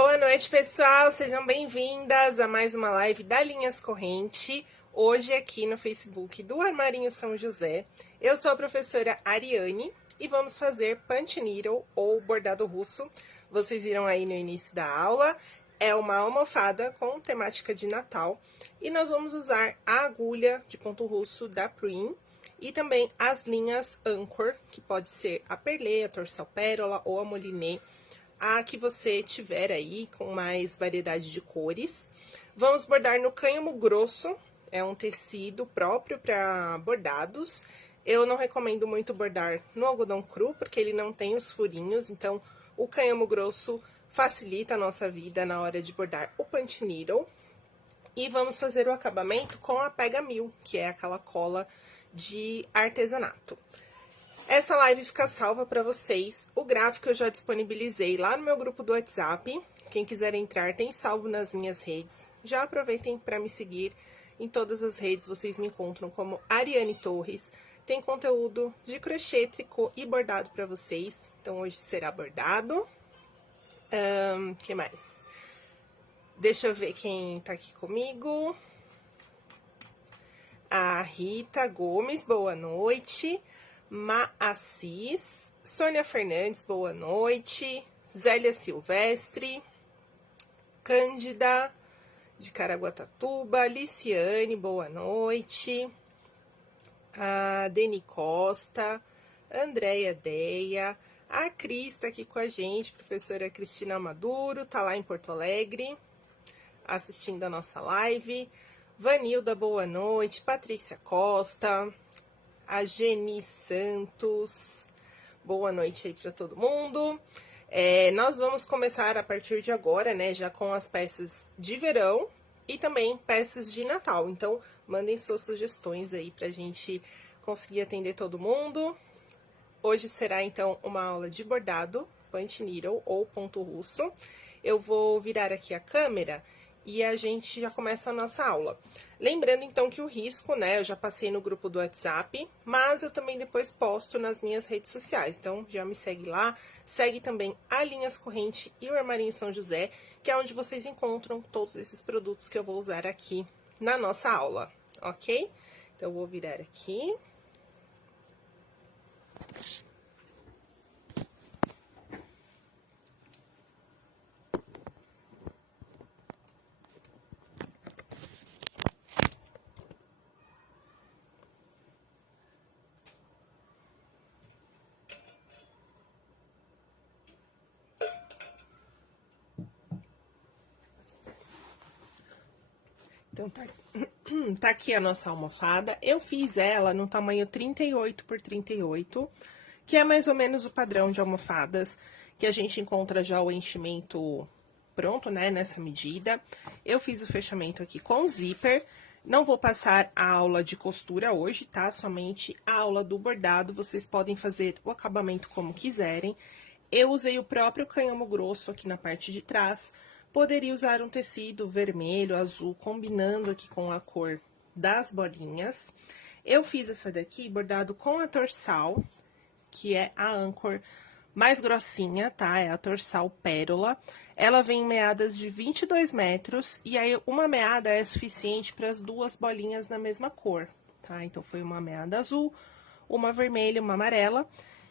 Boa noite, pessoal! Sejam bem-vindas a mais uma live da Linhas Corrente, hoje aqui no Facebook do Armarinho São José. Eu sou a professora Ariane e vamos fazer punch needle ou bordado russo. Vocês viram aí no início da aula, é uma almofada com temática de Natal e nós vamos usar a agulha de ponto russo da Prim e também as linhas Anchor, que pode ser a perlê, a torçal pérola ou a moliné, a que você tiver aí com mais variedade de cores. Vamos bordar no cânhamo grosso, é um tecido próprio para bordados. Eu não recomendo muito bordar no algodão cru, porque ele não tem os furinhos, então o cânhamo grosso facilita a nossa vida na hora de bordar o punch needle. E vamos fazer o acabamento com a Pega 1000, que é aquela cola de artesanato. Essa live fica salva para vocês. O gráfico eu já disponibilizei lá no meu grupo do WhatsApp. Quem quiser entrar tem salvo nas minhas redes. Já aproveitem para me seguir em todas as redes. Vocês me encontram como Ariane Torres. Tem conteúdo de crochê, tricô e bordado para vocês. Então hoje será bordado. Que mais? Deixa eu ver quem tá aqui comigo. A Rita Gomes, boa noite. Assis, Sônia Fernandes, boa noite. Zélia Silvestre, Cândida, de Caraguatatuba, Liciane, boa noite. A Deni Costa, Andréia Deia, a Cris tá aqui com a gente, professora Cristina Maduro, tá lá em Porto Alegre, assistindo a nossa live. Vanilda, boa noite. Patrícia Costa, a Geni Santos, boa noite aí para todo mundo. Nós vamos começar a partir de agora, né, já com as peças de verão e também peças de Natal. Então, mandem suas sugestões aí pra gente conseguir atender todo mundo. Hoje será, então, uma aula de bordado, punch needle ou ponto russo. Eu vou virar aqui a câmera e a gente já começa a nossa aula. Lembrando, então, que o risco, né, eu já passei no grupo do WhatsApp, mas eu também depois posto nas minhas redes sociais. Então, já me segue lá, segue também a Linhas Corrente e o Armarinho São José, que é onde vocês encontram todos esses produtos que eu vou usar aqui na nossa aula, ok? Então, eu vou virar aqui. Então, tá aqui a nossa almofada. Eu fiz ela no tamanho 38 por 38, que é mais ou menos o padrão de almofadas, que a gente encontra já o enchimento pronto, né, nessa medida. Eu fiz o fechamento aqui com zíper. Não vou passar a aula de costura hoje, tá? Somente a aula do bordado. Vocês podem fazer o acabamento como quiserem. Eu usei o próprio cânhamo grosso aqui na parte de trás. Poderia usar um tecido vermelho, azul, combinando aqui com a cor das bolinhas. Eu fiz essa daqui bordado com a torçal, que é a Anchor mais grossinha, tá? É a torçal pérola. Ela vem em meadas de 22 metros, e aí uma meada é suficiente para as duas bolinhas na mesma cor, tá? Então, foi uma meada azul, uma vermelha, uma amarela.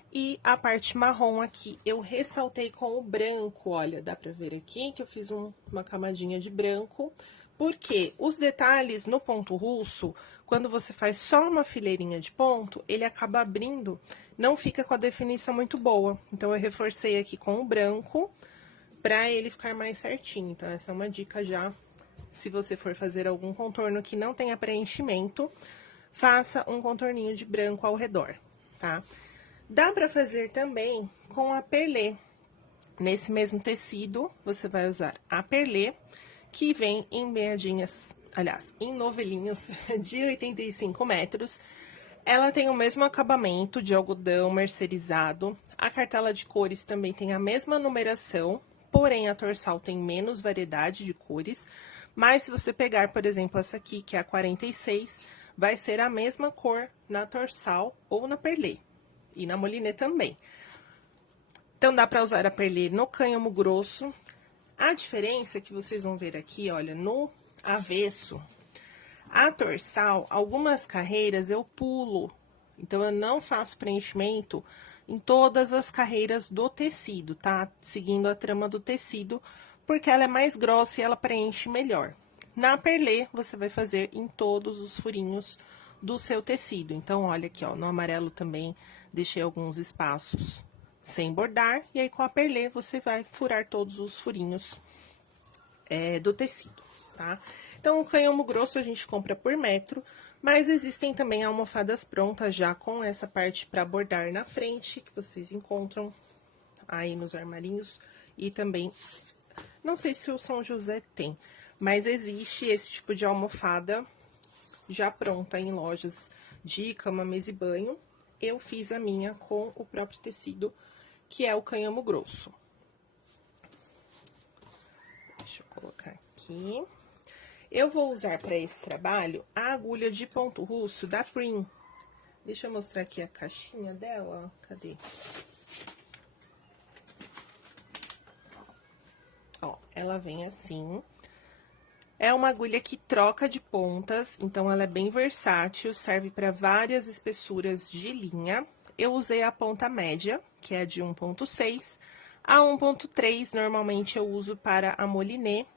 E a parte marrom aqui, eu ressaltei com o branco, olha, dá pra ver aqui que eu fiz uma camadinha de branco, porque os detalhes no ponto russo, quando você faz só uma fileirinha de ponto, ele acaba abrindo, não fica com a definição muito boa. Então, eu reforcei aqui com o branco, pra ele ficar mais certinho. Então, essa é uma dica já, se você for fazer algum contorno que não tenha preenchimento, faça um contorninho de branco ao redor, tá? Dá pra fazer também com a perlê. Nesse mesmo tecido, você vai usar a perlê, que vem em meadinhas, aliás, em novelinhos de 85 metros. Ela tem o mesmo acabamento de algodão mercerizado. A cartela de cores também tem a mesma numeração, porém a torçal tem menos variedade de cores. Mas se você pegar, por exemplo, essa aqui, que é a 46, vai ser a mesma cor na torçal ou na perlê. E na moliné também. Então, dá pra usar a perlê no cânhamo grosso. A diferença que vocês vão ver aqui, olha, no avesso, a dorsal, algumas carreiras eu pulo, então eu não faço preenchimento em todas as carreiras do tecido, tá? Seguindo a trama do tecido, porque ela é mais grossa e ela preenche melhor. Na perlê, você vai fazer em todos os furinhos do seu tecido. Então, olha aqui, ó, no amarelo também deixei alguns espaços sem bordar, e aí com a perlê você vai furar todos os furinhos do tecido, tá? Então, o canhamo grosso a gente compra por metro, mas existem também almofadas prontas já com essa parte para bordar na frente, que vocês encontram aí nos armarinhos, e também, não sei se o São José tem, mas existe esse tipo de almofada já pronta em lojas de cama, mesa e banho. Eu fiz a minha com o próprio tecido, que é o canhamo grosso. Deixa eu colocar aqui. Eu vou usar para esse trabalho a agulha de ponto russo da Prim. Deixa eu mostrar aqui a caixinha dela. Cadê? Ó, ela vem assim. É uma agulha que troca de pontas, então ela é bem versátil, serve para várias espessuras de linha. Eu usei a ponta média, que é de 1,6. A 1,3 normalmente eu uso para a moliné.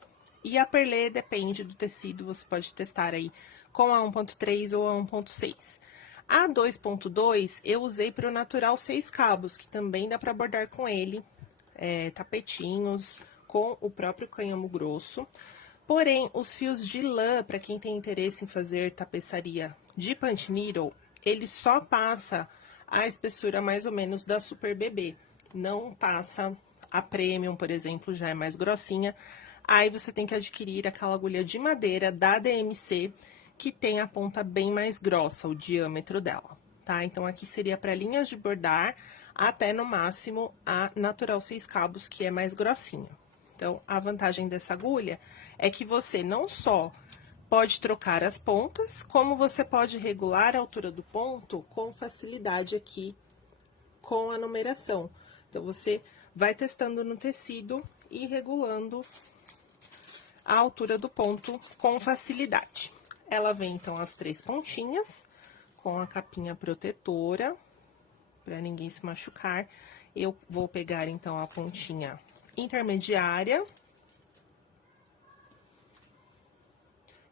E a perlê depende do tecido, você pode testar aí com a 1,3 ou a 1,6. A 2,2 eu usei para o natural 6 cabos, que também dá para bordar com ele, tapetinhos, com o próprio canhamo grosso. Porém, os fios de lã, para quem tem interesse em fazer tapeçaria de punch needle, ele só passa a espessura mais ou menos da Super Bebê. Não passa a Premium, por exemplo, já é mais grossinha. Aí você tem que adquirir aquela agulha de madeira da DMC, que tem a ponta bem mais grossa, o diâmetro dela, tá? Então, aqui seria para linhas de bordar, até no máximo a Natural 6 cabos, que é mais grossinha. Então, a vantagem dessa agulha é que você não só pode trocar as pontas, como você pode regular a altura do ponto com facilidade aqui com a numeração. Então, você vai testando no tecido e regulando a altura do ponto com facilidade. Ela vem, então, as 3 pontinhas, com a capinha protetora, para ninguém se machucar. Eu vou pegar, então, a pontinha intermediária.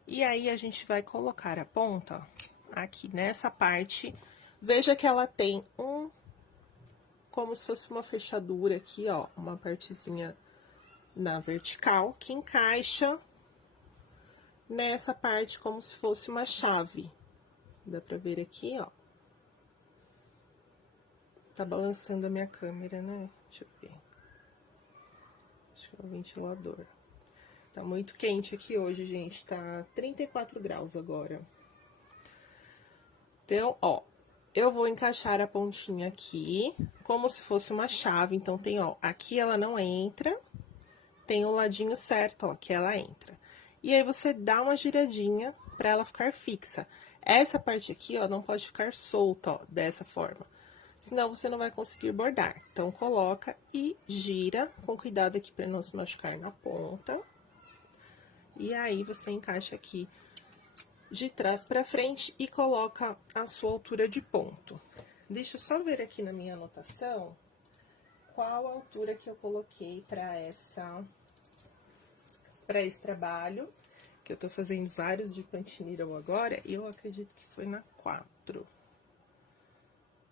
E aí, a gente vai colocar a ponta aqui nessa parte. Veja que ela tem como se fosse uma fechadura aqui, ó, uma partezinha na vertical, que encaixa nessa parte como se fosse uma chave. Dá pra ver aqui, ó. Tá balançando a minha câmera, né? Deixa eu ver. Acho que é o ventilador. Tá muito quente aqui hoje, gente. Tá 34 graus agora. Então, ó, eu vou encaixar a pontinha aqui, como se fosse uma chave. Então, tem, ó, aqui ela não entra, tem o ladinho certo, ó, que ela entra. E aí, você dá uma giradinha pra ela ficar fixa. Essa parte aqui, ó, não pode ficar solta, ó, dessa forma. Senão, você não vai conseguir bordar. Então, coloca e gira, com cuidado aqui pra não se machucar na ponta. E aí, você encaixa aqui de trás pra frente e coloca a sua altura de ponto. Deixa eu só ver aqui na minha anotação qual a altura que eu coloquei pra esse trabalho, que eu tô fazendo vários de punch needle agora, e eu acredito que foi na 4.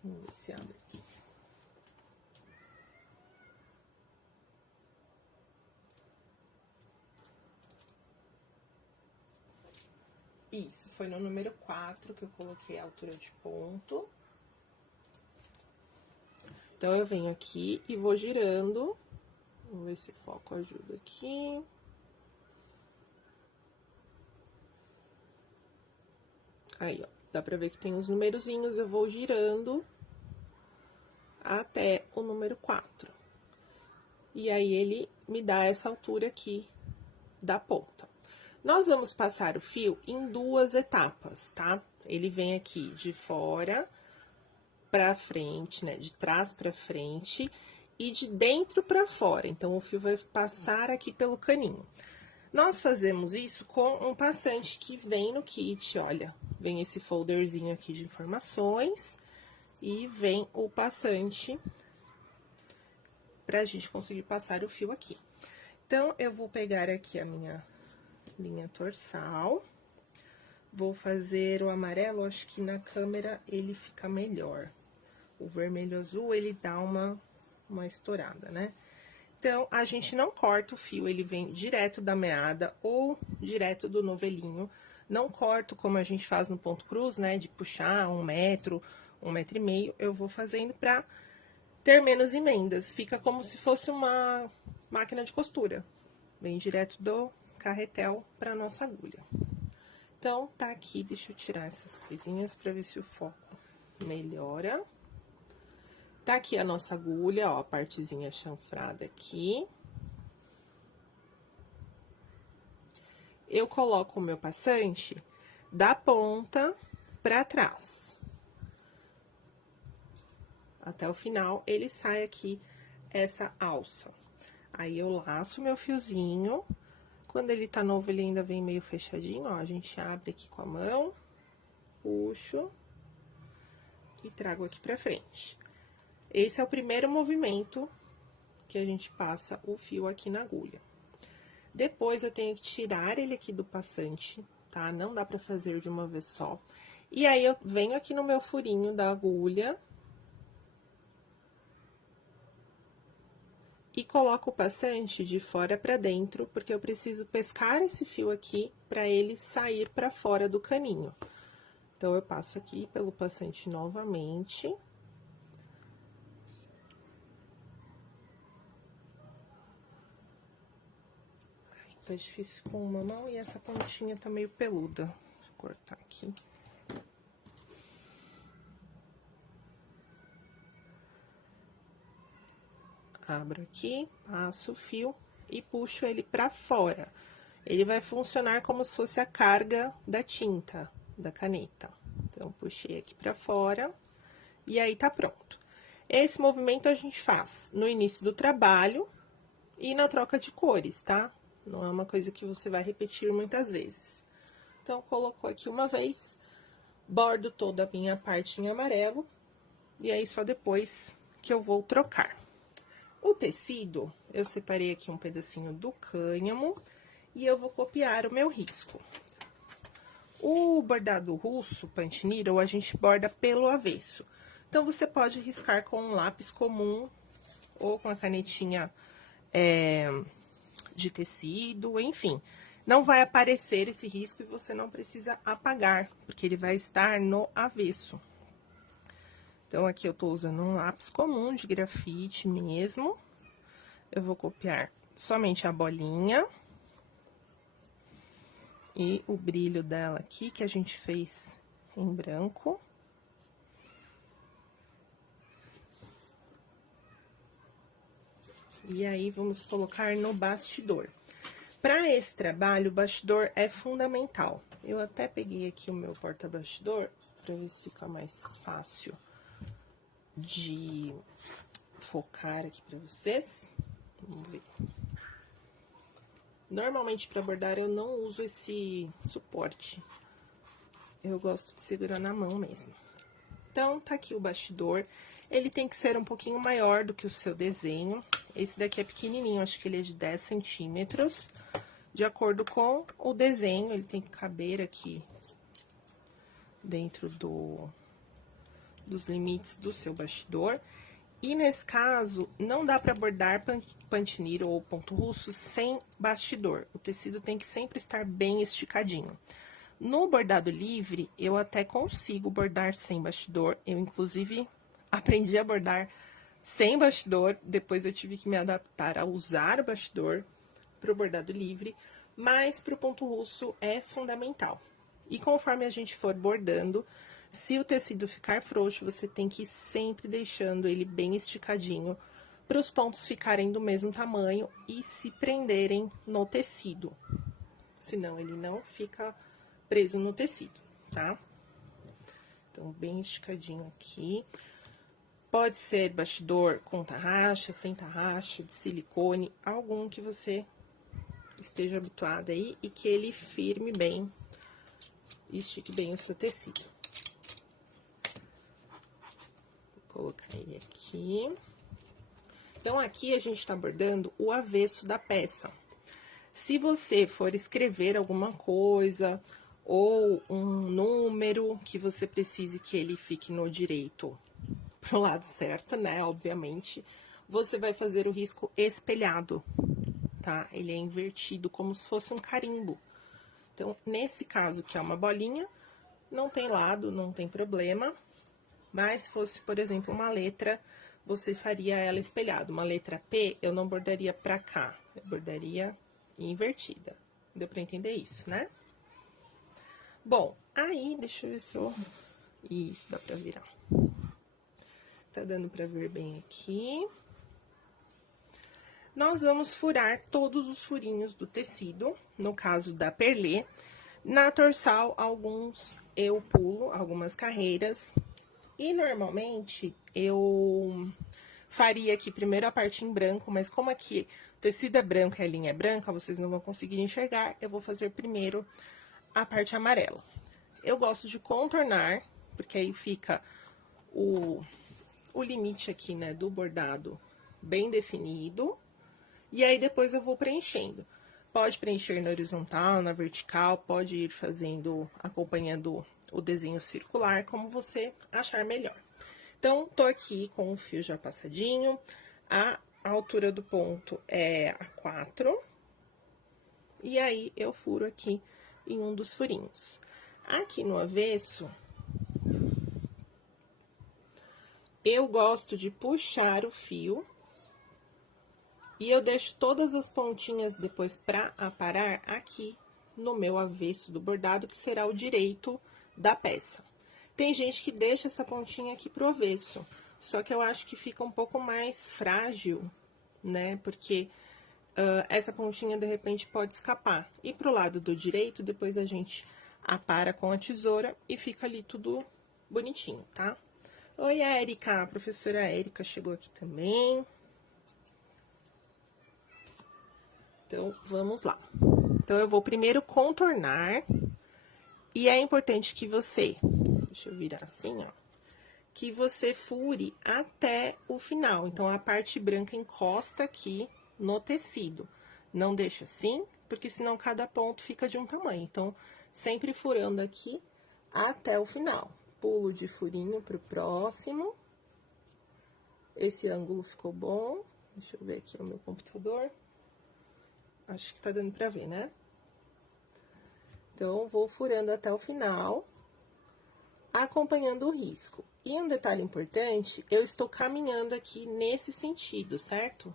Vamos ver se abre aqui. Isso, foi no número 4 que eu coloquei a altura de ponto. Então, eu venho aqui e vou girando. Vamos ver se o foco ajuda aqui. Aí, ó, dá pra ver que tem os numerozinhos, eu vou girando até o número 4. E aí, ele me dá essa altura aqui da ponta. Nós vamos passar o fio em 2 etapas, tá? Ele vem aqui de fora pra frente, né? De trás pra frente. e de dentro para fora. Então, o fio vai passar aqui pelo caninho. Nós fazemos isso com um passante que vem no kit, olha. Vem esse folderzinho aqui de informações e vem o passante pra gente conseguir passar o fio aqui. Então, eu vou pegar aqui a minha linha torsal. Vou fazer o amarelo, acho que na câmera ele fica melhor. O vermelho azul, ele dá uma estourada, né? Então, a gente não corta o fio, ele vem direto da meada ou direto do novelinho. Não corto como a gente faz no ponto cruz, né? De puxar 1 metro, 1,5 metro. Eu vou fazendo pra ter menos emendas. Fica como se fosse uma máquina de costura. Vem direto do carretel pra nossa agulha. Então, tá aqui, deixa eu tirar essas coisinhas pra ver se o foco melhora. Tá aqui a nossa agulha, ó, a partezinha chanfrada aqui. Eu coloco o meu passante da ponta pra trás. Até o final, ele sai aqui essa alça. Aí, eu laço meu fiozinho. Quando ele tá novo, ele ainda vem meio fechadinho, ó. A gente abre aqui com a mão, puxo e trago aqui pra frente. Esse é o primeiro movimento que a gente passa o fio aqui na agulha. Depois, eu tenho que tirar ele aqui do passante, tá? Não dá pra fazer de uma vez só. E aí, eu venho aqui no meu furinho da agulha e coloco o passante de fora pra dentro, porque eu preciso pescar esse fio aqui pra ele sair pra fora do caninho. Então, eu passo aqui pelo passante novamente. Ai, tá difícil com uma mão e essa pontinha tá meio peluda. Deixa eu cortar aqui. Abro aqui, passo o fio e puxo ele pra fora. Ele vai funcionar como se fosse a carga da tinta, da caneta. Então, puxei aqui pra fora e aí tá pronto. Esse movimento a gente faz no início do trabalho e na troca de cores, tá? Não é uma coisa que você vai repetir muitas vezes. Então, colocou aqui uma vez, bordo toda a minha parte em amarelo e aí só depois que eu vou trocar. O tecido, eu separei aqui um pedacinho do cânhamo e eu vou copiar o meu risco. O bordado russo, punch needle, a gente borda pelo avesso. Então, você pode riscar com um lápis comum ou com a canetinha de tecido, enfim. Não vai aparecer esse risco e você não precisa apagar, porque ele vai estar no avesso. Então, aqui eu tô usando um lápis comum de grafite mesmo. Eu vou copiar somente a bolinha. E o brilho dela aqui, que a gente fez em branco. E aí, vamos colocar no bastidor. Para esse trabalho, o bastidor é fundamental. Eu até peguei aqui o meu porta-bastidor, para ver se fica mais fácil de focar aqui para vocês. Vamos ver. Normalmente, para bordar, eu não uso esse suporte. Eu gosto de segurar na mão mesmo. Então, tá aqui o bastidor. Ele tem que ser um pouquinho maior do que o seu desenho. Esse daqui é pequenininho, acho que ele é de 10 centímetros. De acordo com o desenho, ele tem que caber aqui dentro dos limites do seu bastidor. E nesse caso, não dá pra bordar punch needle ou ponto russo sem bastidor. O tecido tem que sempre estar bem esticadinho. No bordado livre, eu até consigo bordar sem bastidor. Eu, inclusive, aprendi a bordar sem bastidor. Depois eu tive que me adaptar a usar o bastidor pro bordado livre. Mas pro ponto russo é fundamental. E conforme a gente for bordando, se o tecido ficar frouxo, você tem que ir sempre deixando ele bem esticadinho para os pontos ficarem do mesmo tamanho e se prenderem no tecido. Senão, ele não fica preso no tecido, tá? Então, bem esticadinho aqui. Pode ser bastidor com tarraxa, sem tarraxa, de silicone, algum que você esteja habituado aí e que ele firme bem e estique bem o seu tecido. Vou colocar ele aqui. Então, aqui a gente tá bordando o avesso da peça. Se você for escrever alguma coisa ou um número que você precise que ele fique no direito pro lado certo, né? Obviamente, você vai fazer o risco espelhado, tá? Ele é invertido, como se fosse um carimbo. Então, nesse caso, que é uma bolinha, não tem lado, não tem problema. Mas se fosse, por exemplo, uma letra, você faria ela espelhada. Uma letra P, eu não bordaria pra cá, eu bordaria invertida. Deu pra entender isso, né? Bom, aí, deixa eu ver se eu... Isso, dá pra virar. Tá dando pra ver bem aqui. Nós vamos furar todos os furinhos do tecido, no caso da perlê. Na torsal, alguns eu pulo, algumas carreiras. E, normalmente, eu faria aqui primeiro a parte em branco, mas como aqui o tecido é branco e a linha é branca, vocês não vão conseguir enxergar, eu vou fazer primeiro a parte amarela. Eu gosto de contornar, porque aí fica o limite aqui, né, do bordado bem definido. E aí, depois eu vou preenchendo. Pode preencher na horizontal, na vertical, pode ir fazendo, acompanhando o desenho circular, como você achar melhor. Então, tô aqui com o fio já passadinho, a altura do ponto é a 4. E aí, eu furo aqui em um dos furinhos. Aqui no avesso, eu gosto de puxar o fio e eu deixo todas as pontinhas depois pra aparar aqui no meu avesso do bordado, que será o direito da peça. Tem gente que deixa essa pontinha aqui pro avesso, só que eu acho que fica um pouco mais frágil, né? Porque essa pontinha, de repente, pode escapar. E pro lado do direito, depois a gente apara com a tesoura e fica ali tudo bonitinho, tá? Oi, Érica, a professora Érica chegou aqui também. Então, vamos lá. Então, eu vou primeiro contornar. E é importante que você, deixa eu virar assim, ó, que você fure até o final. Então, a parte branca encosta aqui no tecido. Não deixa assim, porque senão cada ponto fica de um tamanho. Então, sempre furando aqui até o final. Pulo de furinho pro próximo. Esse ângulo ficou bom. Deixa eu ver aqui no meu computador. Acho que tá dando pra ver, né? Então, vou furando até o final, acompanhando o risco. E um detalhe importante, eu estou caminhando aqui nesse sentido, certo?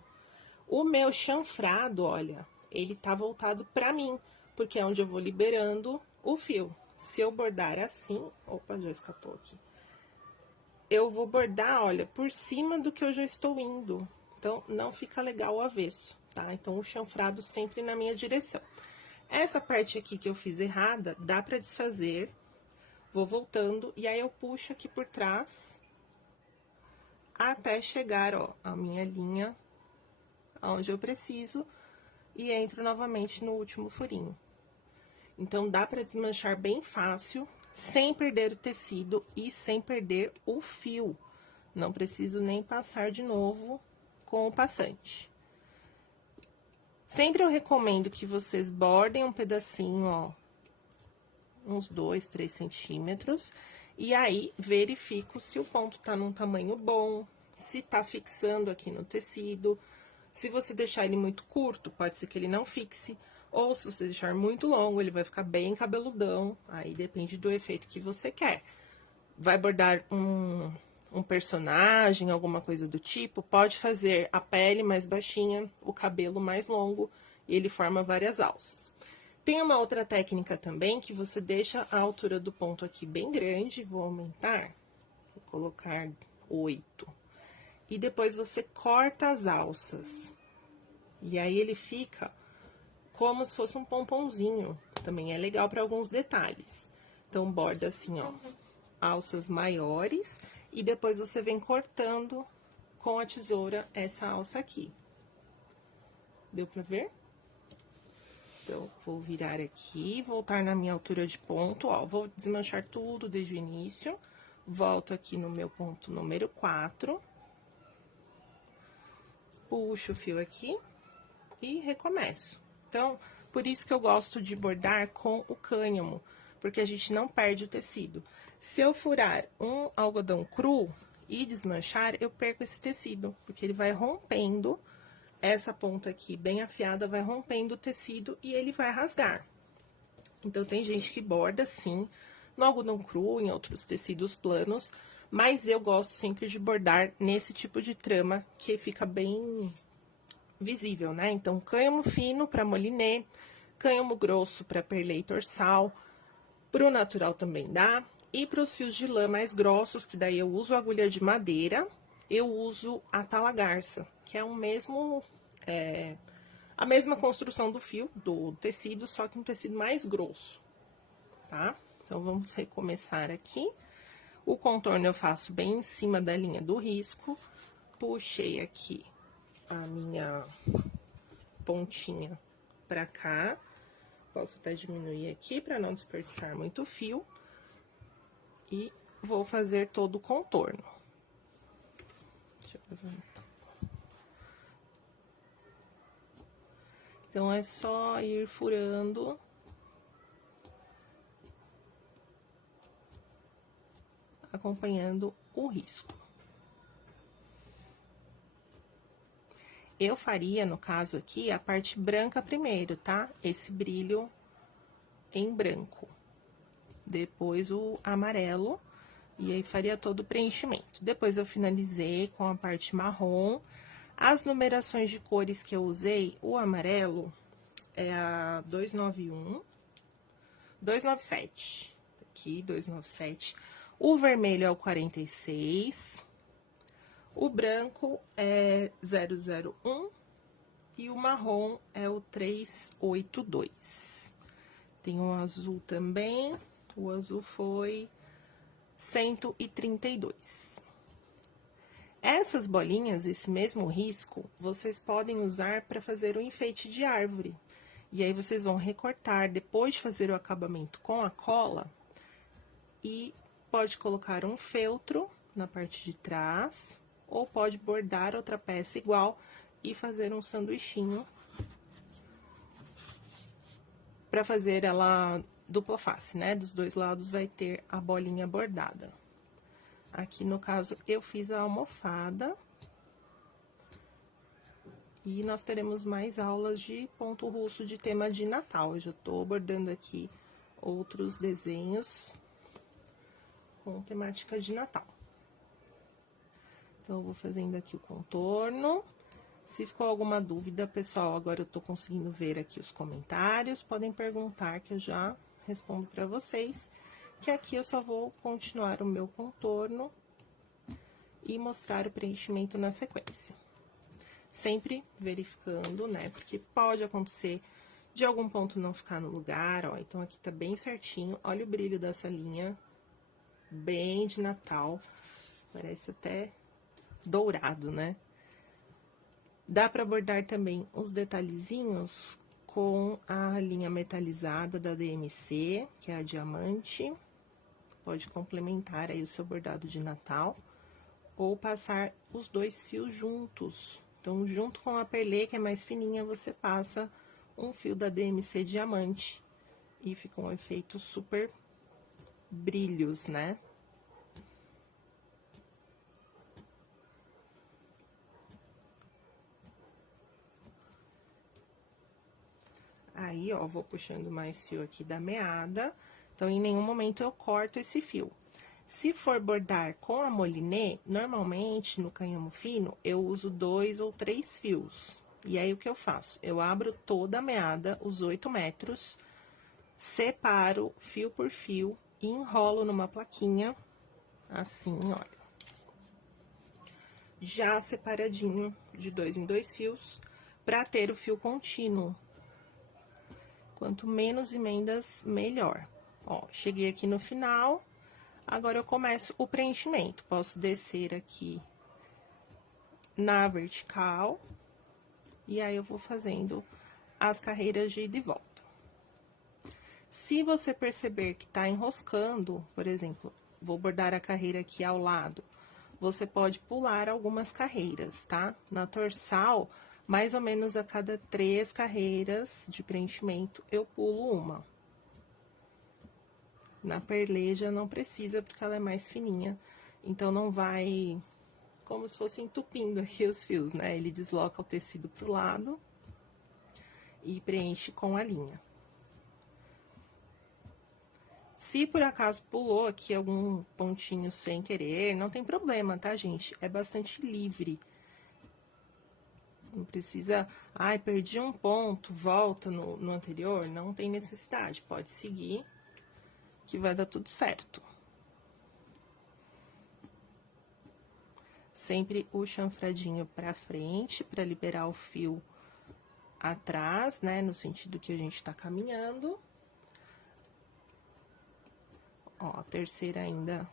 O meu chanfrado, olha, ele tá voltado pra mim, porque é onde eu vou liberando o fio. Se eu bordar assim, opa, já escapou aqui. Eu vou bordar, olha, por cima do que eu já estou indo. Então, não fica legal o avesso, tá? Então, o chanfrado sempre na minha direção. Essa parte aqui que eu fiz errada, dá pra desfazer. Vou voltando, e aí eu puxo aqui por trás, até chegar, ó, a minha linha, onde eu preciso, e entro novamente no último furinho. Então, dá pra desmanchar bem fácil, sem perder o tecido e sem perder o fio. Não preciso nem passar de novo com o passante. Sempre eu recomendo que vocês bordem um pedacinho, ó, uns 2, 3 centímetros, e aí verifico se o ponto tá num tamanho bom, se tá fixando aqui no tecido. Se você deixar ele muito curto, pode ser que ele não fixe, ou se você deixar muito longo, ele vai ficar bem cabeludão, aí depende do efeito que você quer. Vai bordar um personagem, alguma coisa do tipo, pode fazer a pele mais baixinha, o cabelo mais longo, e ele forma várias alças. Tem uma outra técnica também, que você deixa a altura do ponto aqui bem grande, vou aumentar, vou colocar 8. E depois você corta as alças. E aí ele fica como se fosse um pomponzinho, também é legal para alguns detalhes. Então, borda assim, ó, alças maiores. e depois você vem cortando com a tesoura essa alça aqui. Deu pra ver? Então, vou virar aqui, voltar na minha altura de ponto, ó, vou desmanchar tudo desde o início, volto aqui no meu ponto número 4, puxo o fio aqui e recomeço. Então, por isso que eu gosto de bordar com o cânhamo, porque a gente não perde o tecido. Se eu furar um algodão cru e desmanchar, eu perco esse tecido, porque ele vai rompendo. Essa ponta aqui, bem afiada, vai rompendo o tecido e ele vai rasgar. Então, tem gente que borda, sim, no algodão cru, em outros tecidos planos, mas eu gosto sempre de bordar nesse tipo de trama, que fica bem visível, né? Então, cânhamo fino para molinê, cânhamo grosso para perlê e torçal, pro natural também dá, e pros fios de lã mais grossos, que daí eu uso agulha de madeira, eu uso a talagarça, que é o mesmo, a mesma construção do fio, do tecido, só que um tecido mais grosso, tá? Então, vamos recomeçar aqui. O contorno eu faço bem em cima da linha do risco, puxei aqui a minha pontinha pra cá, posso até diminuir aqui pra não desperdiçar muito fio, e vou fazer todo o contorno. Deixa eu levantar. Então, é só ir furando. Acompanhando o risco. Eu faria, no caso aqui, a parte branca primeiro, tá? Esse brilho em branco. Depois o amarelo, e aí faria todo o preenchimento. Depois eu finalizei com a parte marrom. As numerações de cores que eu usei, o amarelo é a 291, 297, aqui, 297. O vermelho é o 46, o branco é 001 e o marrom é o 382. Tem o azul também, o azul foi 132. Essas bolinhas, esse mesmo risco, vocês podem usar para fazer o enfeite de árvore. E aí, vocês vão recortar, depois de fazer o acabamento com a cola, e pode colocar um feltro na parte de trás, ou pode bordar outra peça igual e fazer um sanduichinho para fazer ela dupla face, né? Dos dois lados vai ter a bolinha bordada. Aqui, no caso, eu fiz a almofada. E nós teremos mais aulas de ponto russo de tema de Natal. Eu já tô bordando aqui outros desenhos com temática de Natal. Então, eu vou fazendo aqui o contorno. Se ficou alguma dúvida, pessoal, agora eu tô conseguindo ver aqui os comentários. Podem perguntar que eu já respondo para vocês. Que aqui eu só vou continuar o meu contorno e mostrar o preenchimento na sequência. Sempre verificando, né? Porque pode acontecer de algum ponto não ficar no lugar, ó. Então, aqui tá bem certinho. Olha o brilho dessa linha. Bem de Natal. Parece até dourado, né? Dá pra bordar também os detalhezinhos com a linha metalizada da DMC, que é a diamante. Pode complementar aí o seu bordado de Natal. Ou passar os dois fios juntos. Então, junto com a perlê, que é mais fininha, você passa um fio da DMC diamante. E fica um efeito super brilhos, né? Aí, ó, vou puxando mais fio aqui da meada. Então, em nenhum momento eu corto esse fio. Se for bordar com a molinê, normalmente, no cânhamo fino, eu uso 2 ou 3 fios. E aí, o que eu faço? Eu abro toda a meada, os 8 metros, separo fio por fio e enrolo numa plaquinha, assim, olha. Já separadinho de 2 em 2 fios, pra ter o fio contínuo. Quanto menos emendas, melhor. Ó, cheguei aqui no final. Agora, eu começo o preenchimento. Posso descer aqui na vertical, e aí eu vou fazendo as carreiras de ida e volta. Se você perceber que tá enroscando, por exemplo, vou bordar a carreira aqui ao lado, você pode pular algumas carreiras, tá? Na torsal, mais ou menos a cada 3 carreiras de preenchimento, eu pulo uma. Na perleja não precisa, porque ela é mais fininha, então não vai como se fosse entupindo aqui os fios, né? Ele desloca o tecido pro lado e preenche com a linha. Se por acaso pulou aqui algum pontinho sem querer, não tem problema, tá, gente? É bastante livre. Não precisa, ai, perdi um ponto, volta no anterior. Não tem necessidade, pode seguir, que vai dar tudo certo. Sempre o chanfradinho pra frente, pra liberar o fio atrás, né, no sentido que a gente tá caminhando. Ó, a terceira ainda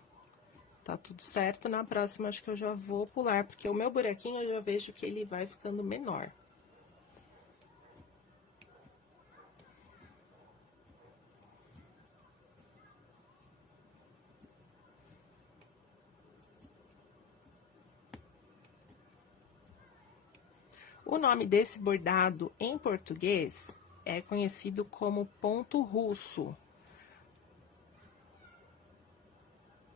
tá tudo certo. Na próxima, acho que eu já vou pular, porque o meu buraquinho eu já vejo que ele vai ficando menor. O nome desse bordado em português é conhecido como ponto russo.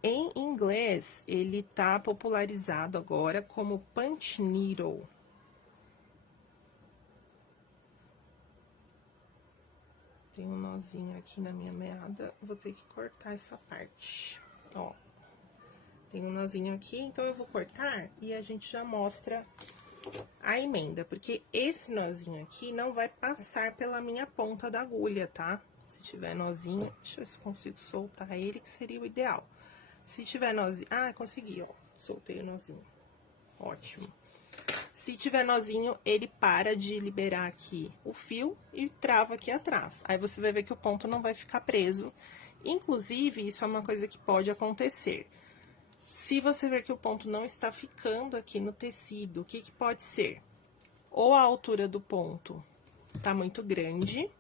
Em inglês, ele tá popularizado agora como punch needle. Tem um nozinho aqui na minha meada, vou ter que cortar essa parte, ó. Tem um nozinho aqui, então eu vou cortar e a gente já mostra a emenda, porque esse nozinho aqui não vai passar pela minha ponta da agulha, tá? Se tiver nozinho, deixa eu ver se eu consigo soltar ele, que seria o ideal. Se tiver nozinho, ah, consegui, ó, soltei o nozinho, ótimo. Se tiver nozinho, ele para de liberar aqui o fio e trava aqui atrás. Aí você vai ver que o ponto não vai ficar preso. Inclusive, isso é uma coisa que pode acontecer. Se você ver que o ponto não está ficando aqui no tecido, o que que pode ser? Ou a altura do ponto tá muito grande,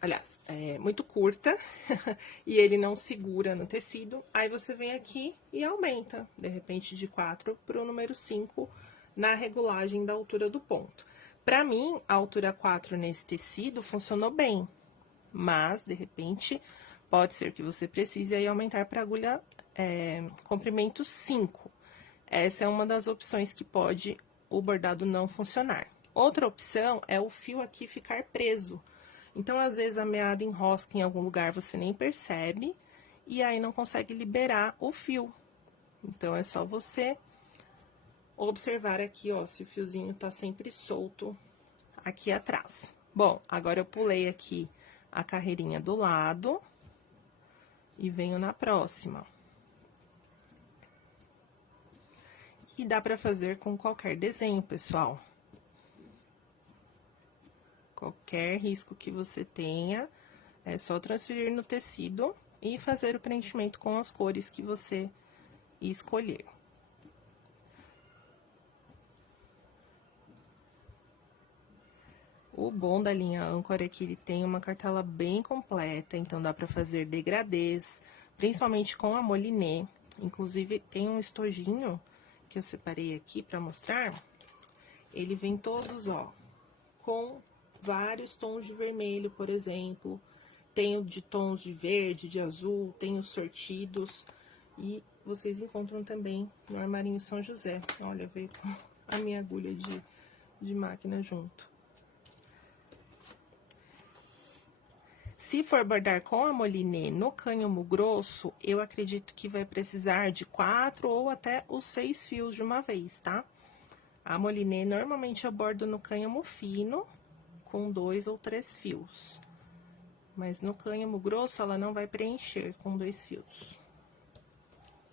aliás, muito curta, e ele não segura no tecido, aí você vem aqui e aumenta, de repente, de 4 para o número 5 na regulagem da altura do ponto. Para mim, a altura 4 nesse tecido funcionou bem, mas, de repente, pode ser que você precise aí aumentar para agulha comprimento 5. Essa é uma das opções que pode o bordado não funcionar. Outra opção é o fio aqui ficar preso. Então, às vezes, a meada enrosca em algum lugar, você nem percebe, e aí não consegue liberar o fio. Então, é só você observar aqui, ó, se o fiozinho tá sempre solto aqui atrás. Bom, agora eu pulei aqui a carreirinha do lado e venho na próxima. E dá pra fazer com qualquer desenho, pessoal. Qualquer risco que você tenha, é só transferir no tecido e fazer o preenchimento com as cores que você escolher. O bom da linha âncora é que ele tem uma cartela bem completa, então dá pra fazer degradês, principalmente com a moliné. Inclusive, tem um estojinho que eu separei aqui pra mostrar. Ele vem todos, ó, com vários tons de vermelho, por exemplo. Tenho de tons de verde, de azul, tenho sortidos. E vocês encontram também no armarinho São José. Olha, veio com a minha agulha de máquina junto. Se for bordar com a moliné no cânhamo grosso, eu acredito que vai precisar de 4 ou até os 6 fios de uma vez, tá? A moliné, normalmente, eu bordo no cânhamo fino, com 2 ou 3 fios. Mas no cânhamo grosso, ela não vai preencher com 2 fios.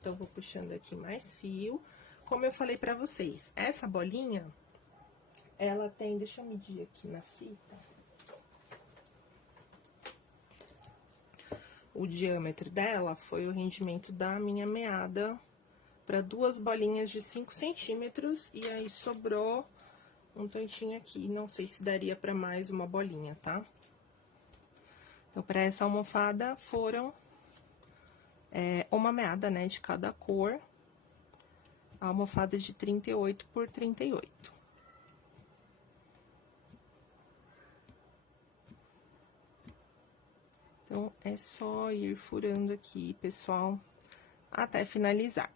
Então, vou puxando aqui mais fio. Como eu falei pra vocês, essa bolinha, ela tem... Deixa eu medir aqui na fita. o diâmetro dela foi o rendimento da minha meada para 2 bolinhas de 5 centímetros, e aí sobrou um tantinho aqui, não sei se daria para mais uma bolinha, tá? Então, para essa almofada, foram uma meada, né, de cada cor, a almofada de 38 por 38. Então, é só ir furando aqui, pessoal, até finalizar.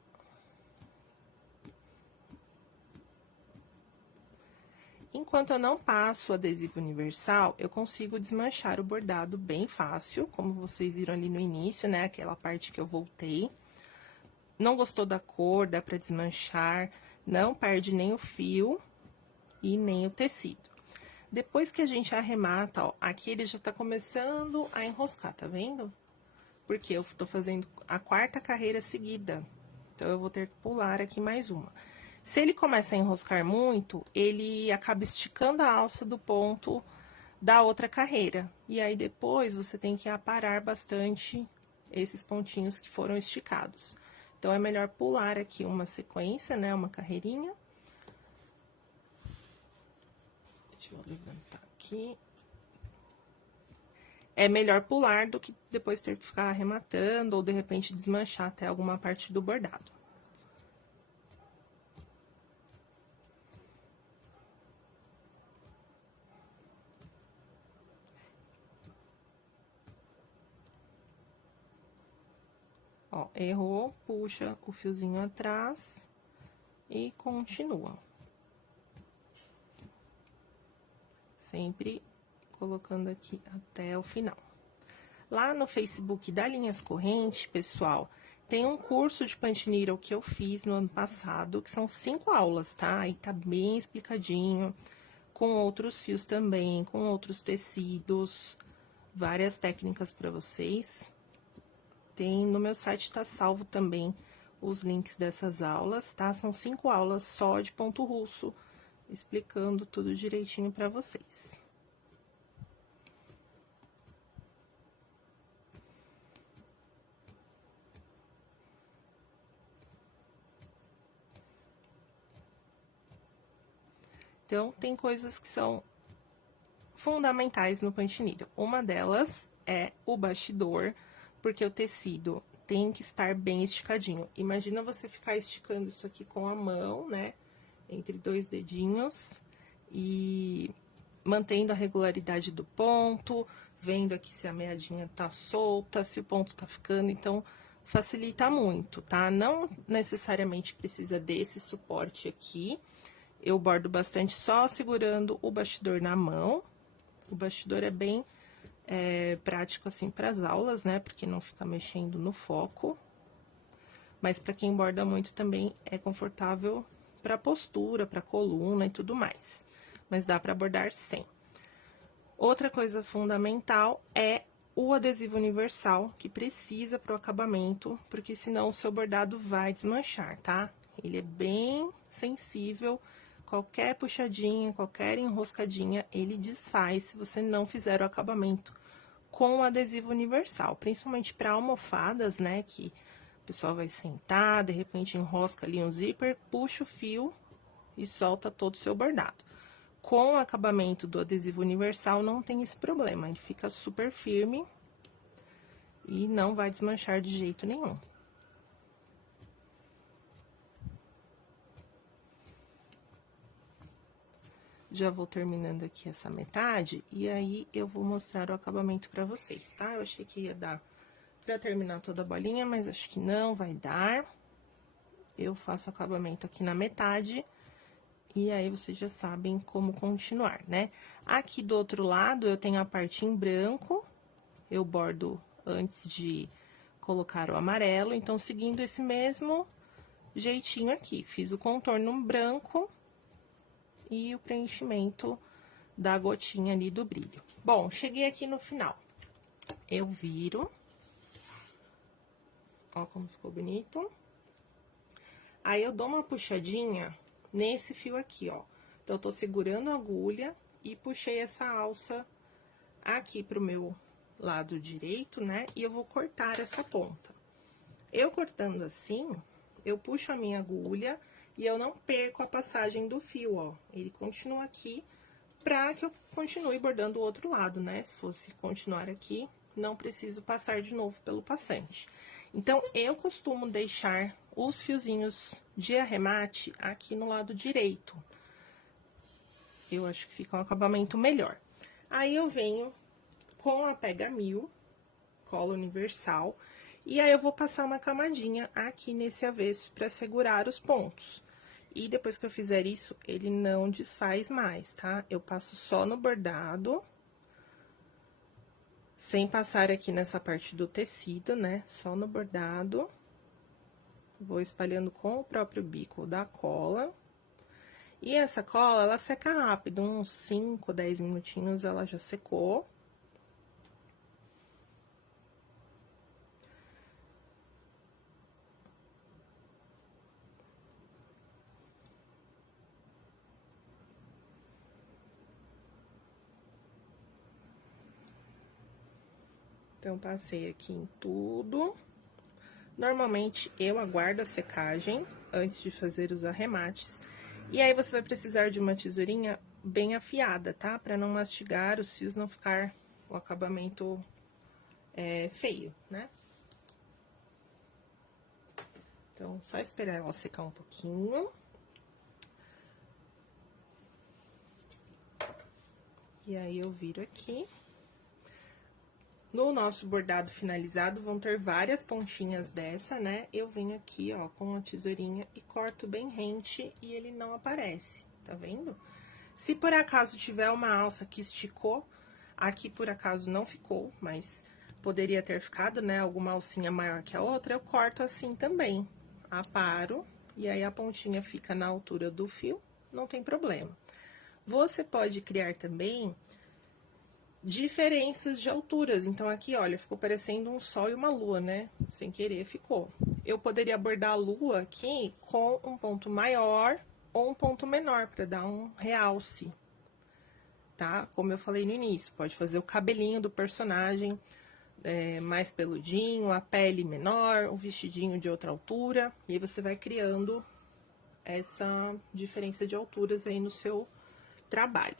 Enquanto eu não passo o adesivo universal, eu consigo desmanchar o bordado bem fácil, como vocês viram ali no início, né, aquela parte que eu voltei. Não gostou da cor, dá pra desmanchar, não perde nem o fio e nem o tecido. Depois que a gente arremata, ó, aqui ele já tá começando a enroscar, tá vendo? Porque eu tô fazendo a 4ª carreira seguida, então eu vou ter que pular aqui mais uma. Se ele começa a enroscar muito, ele acaba esticando a alça do ponto da outra carreira. E aí, depois, você tem que aparar bastante esses pontinhos que foram esticados. Então, é melhor pular aqui uma sequência, né, uma carreirinha. Deixa eu levantar aqui. É melhor pular do que depois ter que ficar arrematando ou, de repente, desmanchar até alguma parte do bordado. Ó, errou, puxa o fiozinho atrás e continua. Sempre colocando aqui até o final. Lá no Facebook da Linhas Corrente, pessoal, tem um curso de punch needle que eu fiz no ano passado, que são 5 aulas, tá? Aí tá bem explicadinho, com outros fios também, com outros tecidos, várias técnicas para vocês. Tem no meu site, tá salvo também os links dessas aulas, tá? São 5 aulas só de ponto russo, explicando tudo direitinho para vocês. Então, tem coisas que são fundamentais no punch needle. Uma delas é o bastidor, porque o tecido tem que estar bem esticadinho. Imagina você ficar esticando isso aqui com a mão, né? Entre 2 dedinhos e mantendo a regularidade do ponto, vendo aqui se a meadinha tá solta, se o ponto tá ficando, então facilita muito, tá? Não necessariamente precisa desse suporte aqui. Eu bordo bastante só segurando o bastidor na mão. O bastidor é bem prático, assim, para as aulas, né? Porque não fica mexendo no foco. Mas para quem borda muito também é confortável para postura, para coluna e tudo mais. Mas dá para bordar sem. Outra coisa fundamental é o adesivo universal, que precisa para o acabamento, porque senão o seu bordado vai desmanchar, tá? Ele é bem sensível. Qualquer puxadinha, qualquer enroscadinha, ele desfaz se você não fizer o acabamento com o adesivo universal. Principalmente para almofadas, né, que o pessoal vai sentar, de repente enrosca ali um zíper, puxa o fio e solta todo o seu bordado. Com o acabamento do adesivo universal, não tem esse problema, ele fica super firme e não vai desmanchar de jeito nenhum. Já vou terminando aqui essa metade, e aí eu vou mostrar o acabamento pra vocês, tá? Eu achei que ia dar pra terminar toda a bolinha, mas acho que não vai dar. Eu faço o acabamento aqui na metade, e aí vocês já sabem como continuar, né? Aqui do outro lado, eu tenho a parte em branco, eu bordo antes de colocar o amarelo, então, seguindo esse mesmo jeitinho aqui. Fiz o contorno branco e o preenchimento da gotinha ali do brilho. Bom, cheguei aqui no final. Eu viro. Ó como ficou bonito. Aí, eu dou uma puxadinha nesse fio aqui, ó. Então, eu tô segurando a agulha e puxei essa alça aqui pro meu lado direito, né? E eu vou cortar essa ponta. Eu cortando assim, eu puxo a minha agulha e eu não perco a passagem do fio, ó. Ele continua aqui pra que eu continue bordando o outro lado, né? Se fosse continuar aqui, não preciso passar de novo pelo passante. Então, eu costumo deixar os fiozinhos de arremate aqui no lado direito. Eu acho que fica um acabamento melhor. Aí, eu venho com a pega 1000, cola universal, e aí eu vou passar uma camadinha aqui nesse avesso pra segurar os pontos. E depois que eu fizer isso, ele não desfaz mais, tá? Eu passo só no bordado, sem passar aqui nessa parte do tecido, né? Só no bordado. Vou espalhando com o próprio bico da cola. E essa cola, ela seca rápido, uns 5, 10 minutinhos ela já secou. Então, passei aqui em tudo. Normalmente, eu aguardo a secagem antes de fazer os arremates. E aí, você vai precisar de uma tesourinha bem afiada, tá? Pra não mastigar, os fios não ficar o acabamento feio, né? Então, só esperar ela secar um pouquinho. E aí, eu viro aqui. No nosso bordado finalizado, vão ter várias pontinhas dessa, né? Eu venho aqui, ó, com uma tesourinha e corto bem rente e ele não aparece, tá vendo? Se por acaso tiver uma alça que esticou, aqui por acaso não ficou, mas poderia ter ficado, né? Alguma alcinha maior que a outra, eu corto assim também. Aparo, e aí a pontinha fica na altura do fio, não tem problema. Você pode criar também diferenças de alturas. Então, aqui, olha, ficou parecendo um sol e uma lua, né? Sem querer, ficou. Eu poderia bordar a lua aqui com um ponto maior ou um ponto menor, para dar um realce, tá? Como eu falei no início, pode fazer o cabelinho do personagem mais peludinho, a pele menor, o vestidinho de outra altura, e aí você vai criando essa diferença de alturas aí no seu trabalho.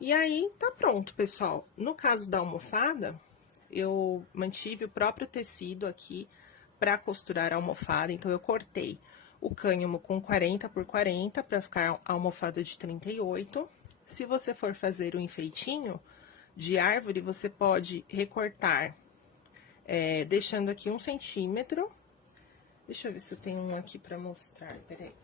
E aí, tá pronto, pessoal. No caso da almofada, eu mantive o próprio tecido aqui pra costurar a almofada. Então, eu cortei o cânhamo com 40 por 40 pra ficar a almofada de 38. Se você for fazer um enfeitinho de árvore, você pode recortar, deixando aqui 1 centímetro. Deixa eu ver se eu tenho um aqui pra mostrar, peraí.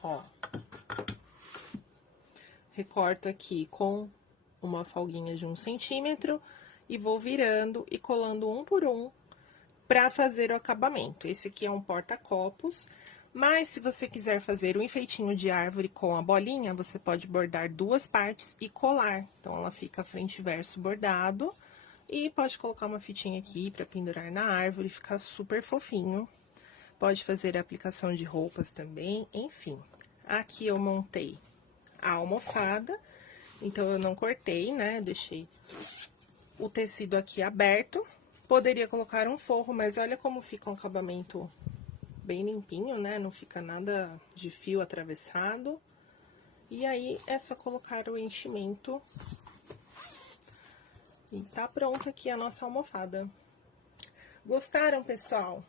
Ó, recorto aqui com uma folguinha de 1 centímetro e vou virando e colando um por um pra fazer o acabamento. Esse aqui é um porta-copos, mas se você quiser fazer um enfeitinho de árvore com a bolinha, você pode bordar 2 partes e colar. Então, ela fica frente e verso bordado e pode colocar uma fitinha aqui pra pendurar na árvore, ficar super fofinho. Pode fazer a aplicação de roupas também, enfim. Aqui eu montei a almofada, então eu não cortei, né? Deixei o tecido aqui aberto. Poderia colocar um forro, mas olha como fica um acabamento bem limpinho, né? Não fica nada de fio atravessado. E aí, é só colocar o enchimento. E tá pronta aqui a nossa almofada. Gostaram, pessoal?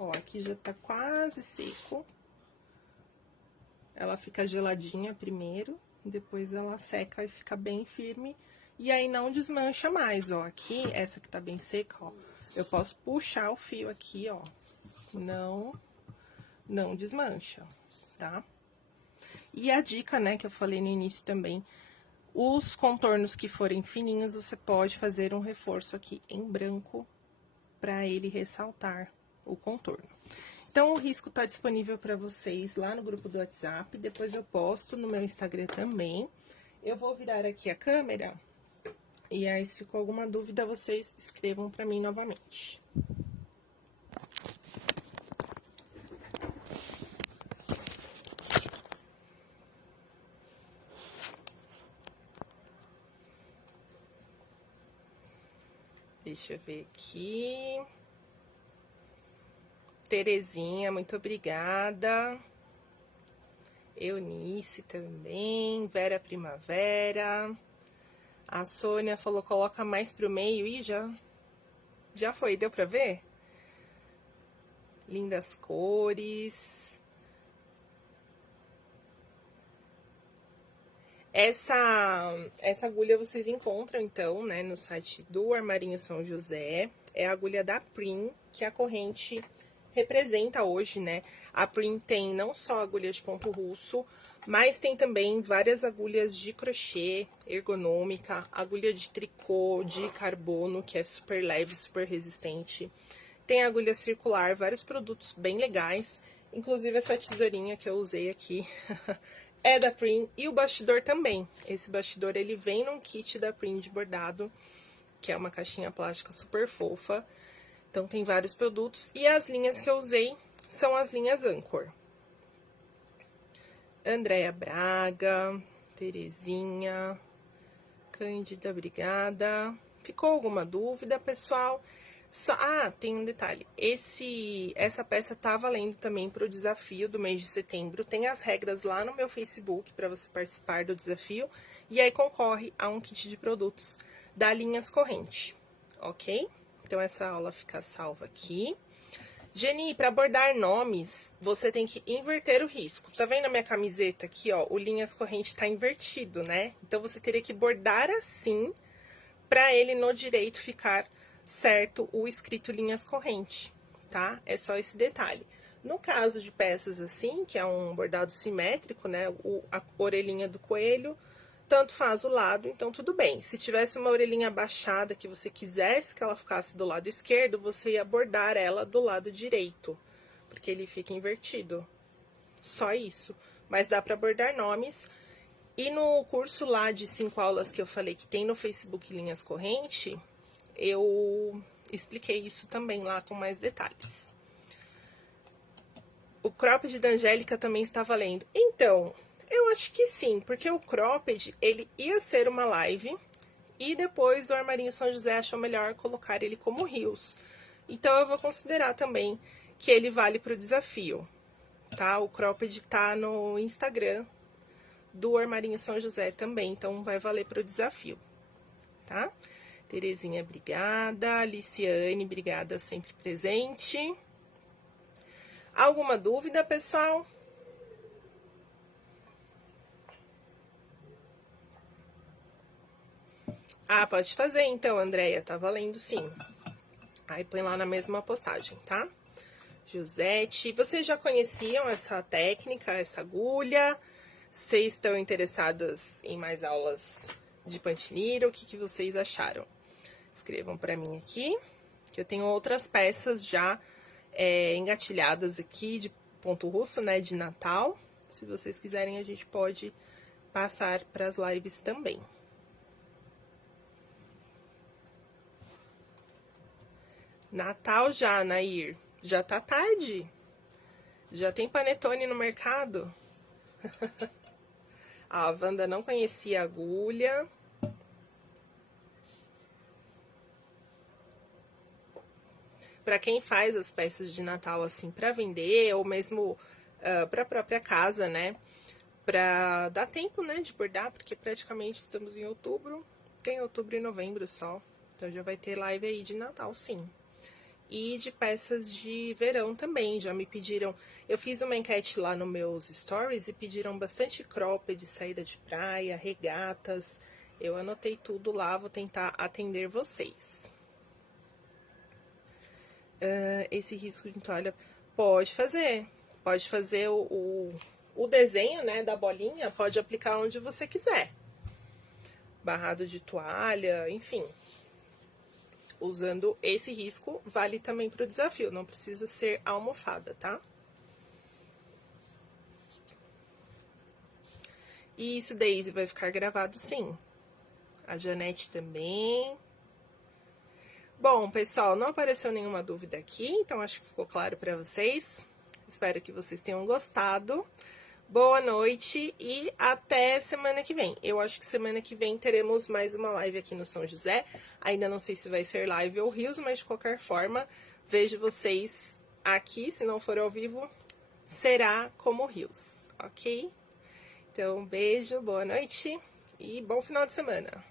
Ó, aqui já tá quase seco. Ela fica geladinha primeiro, depois ela seca e fica bem firme. E aí, não desmancha mais, ó. Aqui, essa que tá bem seca, ó, eu posso puxar o fio aqui, ó. Não desmancha, tá? E a dica, né, que eu falei no início também, os contornos que forem fininhos, você pode fazer um reforço aqui em branco para ele ressaltar o contorno. Então, o risco tá disponível para vocês lá no grupo do WhatsApp, depois eu posto no meu Instagram também. Eu vou virar aqui a câmera, e aí se ficou alguma dúvida, vocês escrevam para mim novamente. Deixa eu ver aqui. Terezinha, muito obrigada. Eunice também. Vera Primavera. A Sônia falou, coloca mais pro meio. Ih, já foi, deu pra ver? Lindas cores. Essa agulha vocês encontram, então, né, no site do Armarinho São José. É a agulha da Prim, que a corrente representa hoje, né? A Prim tem não só agulha de ponto russo, mas tem também várias agulhas de crochê, ergonômica, agulha de tricô, de carbono, que é super leve, super resistente. Tem agulha circular, vários produtos bem legais. Inclusive essa tesourinha que eu usei aqui é da Prim, e o bastidor também. Esse bastidor, ele vem num kit da Prim de bordado, que é uma caixinha plástica super fofa. Então, tem vários produtos. E as linhas que eu usei são as linhas Anchor. Andréia Braga, Terezinha, Cândida, obrigada. Ficou alguma dúvida, pessoal? Tem um detalhe. Essa peça tá valendo também para o desafio do mês de setembro. Tem as regras lá no meu Facebook para você participar do desafio. E aí concorre a um kit de produtos da Linhas Corrente, ok? Então, essa aula fica salva aqui. Geni, para bordar nomes, você tem que inverter o risco. Tá vendo a minha camiseta aqui, ó? O Linhas Corrente tá invertido, né? Então, você teria que bordar assim, para ele no direito ficar certo o escrito Linhas Corrente, tá? É só esse detalhe. No caso de peças assim, que é um bordado simétrico, né? A orelhinha do coelho, tanto faz o lado, então tudo bem. Se tivesse uma orelhinha baixada que você quisesse que ela ficasse do lado esquerdo, você ia bordar ela do lado direito, porque ele fica invertido. Só isso. Mas dá para bordar nomes. E no curso lá de 5 aulas que eu falei que tem no Facebook Linhas Corrente, eu expliquei isso também lá com mais detalhes. O cropped da Angélica também está valendo. Então, eu acho que sim, porque o cropped, ele ia ser uma live e depois o Armarinho São José achou melhor colocar ele como reels. Então, eu vou considerar também que ele vale para o desafio, tá? O cropped tá no Instagram do Armarinho São José também, então vai valer para o desafio, tá? Terezinha, obrigada. Aliciane, obrigada, sempre presente. Alguma dúvida, pessoal? Pode fazer então, Andréia, tá valendo sim. Aí põe lá na mesma postagem, tá? Josete, vocês já conheciam essa técnica, essa agulha? Vocês estão interessadas em mais aulas de pantineira? O que vocês acharam? Escrevam para mim aqui, que eu tenho outras peças já engatilhadas aqui de ponto russo, né, de Natal. Se vocês quiserem, a gente pode passar para as lives também. Natal já, Nair. Já tá tarde. Já tem panetone no mercado. A Wanda não conhecia a agulha. Para quem faz as peças de Natal assim para vender, ou mesmo para a própria casa, né? Para dar tempo, né, de bordar, porque praticamente estamos em outubro. Tem outubro e novembro só. Então já vai ter live aí de Natal, sim. E de peças de verão também, já me pediram. Eu fiz uma enquete lá nos meus stories e pediram bastante cropped de saída de praia, regatas. Eu anotei tudo lá, vou tentar atender vocês. Esse risco de toalha pode fazer o desenho, né, da bolinha, pode aplicar onde você quiser. Barrado de toalha, enfim. usando esse risco, vale também para o desafio, não precisa ser a almofada, tá? Isso, Daisy, vai ficar gravado sim. A Janete também. Bom, pessoal, não apareceu nenhuma dúvida aqui, então acho que ficou claro para vocês. Espero que vocês tenham gostado. Boa noite e até semana que vem. Eu acho que semana que vem teremos mais uma live aqui no São José. Ainda não sei se vai ser live ou Rios, mas de qualquer forma, vejo vocês aqui. Se não for ao vivo, será como Rios, ok? Então, beijo, boa noite e bom final de semana.